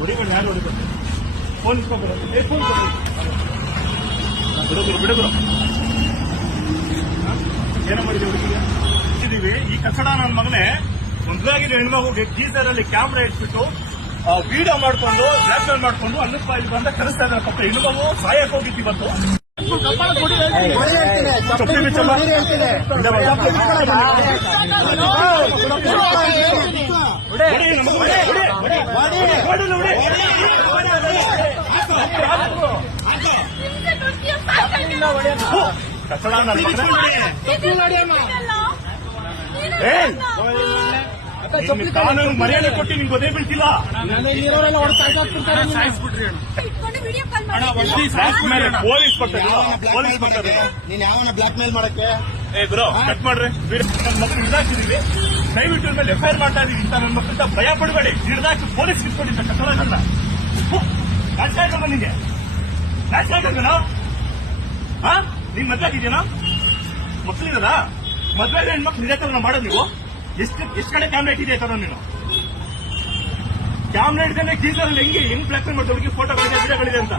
ಹೊಡಿಕೊಂಡು ಯಾರು ಹೊಡಿಬೇಕು? Phone ಇಸ್ಕೊಂಡ್ಬರೋದು. Phone ಬಿಡುಗರು ಏನೋ ಮಾಡಿದೆ ಹುಡುಗಿಗೆ ಇದೀವಿ. ಈ ಕಟ್ಟಡ ನನ್ನ ಮಗನೇ ಮೊದಲಾಗಿರೋ ಹೆಣ್ಮಗುಗೆ ಗೀಸರಲ್ಲಿ ಕ್ಯಾಮ್ರಾ ಇಟ್ಬಿಟ್ಟು ವಿಡಿಯೋ ಮಾಡ್ಕೊಂಡು ಬ್ಲಾಕ್ ಮೇಲ್ ಮಾಡ್ಕೊಂಡು ಅನ್ನಪ್ಪಾಯಿ ಬಂದ ಕರೆಸ್ತಾ ಇದ್ದಾರೆ. ಪಾಪ ಹೆಣ್ಮಗು ಸಾಯಕ್ ಹೋಗಿದ್ದಿ ಬಂತು. ಕಟ್ಟಡ ನನ್ನ ಕಾನೂನು ಮರ್ಯಾದೆ ಕೊಟ್ಟು ನಿಮ್ಗೆ ಗೊತ್ತೇ ಬೀಳ್ತಿಲ್ಲ. ಪೊಲೀಸ್ ಬರ್ತಾರೆ. ನೀನ್ ಯಾವನ ಬ್ಲಾಕ್ ಮೇಲ್ ಮಾಡಕ್ಕೆ ಬ್ರೋ ಕಟ್ ಮಾಡ್ರಿ. ನನ್ನ ಮಕ್ಕಳು ಹಿಡ್ದಾಕಿದೀವಿ, ದಯವಿಟ್ಟು ಮೇಲೆ ಎಫ್ಐಆರ್ ಮಾಡ್ತಾ ಇದೀವಿ ಅಂತ ನನ್ನ ಮಕ್ಕಳಿಂದ ಭಯ ಪಡಬೇಡಿ. ಹಿಡ್ದಾಕಿ ಪೊಲೀಸ್ ಇಟ್ಕೊಂಡಿದ್ದ ಕಟ್ಟಡಗಳನ್ನ ನಾಚಕ ಆಯ್ತಮ್ಮ ನಿಂಗೆ? ನಾಚಕ ಆಯ್ತೇನೋ? ನೀನ್ ಮದ್ವೆ ಆಗಿದ್ಯೇನೋ? ಮಕ್ಕಳಿದಾರ? ಮದ್ವೆ ಹೆಣ್ಮಕ್ಳು ಇದೇ ತರ ಮಾಡೋದು ನೀವು? ಎಷ್ಟು ಕಡೆ ಕ್ಯಾಮ್ರಾ ಇಟ್ಟಿದೆ ತರ ನೀನು? ಕ್ಯಾಮ್ರಾ ಇಟ್ಕೊಂಡೆ ಗೀಸರಲ್ಲಿ ಹೆಂಗ್ ಬ್ಲಾಕ್ ಮೇಲ್ ಮಾಡ್ತಾ ಹುಡುಗಿ ಫೋಟೋಗಳಿದೆ ವಿಡಿಯೋಗಳಿದೆ ಅಂತ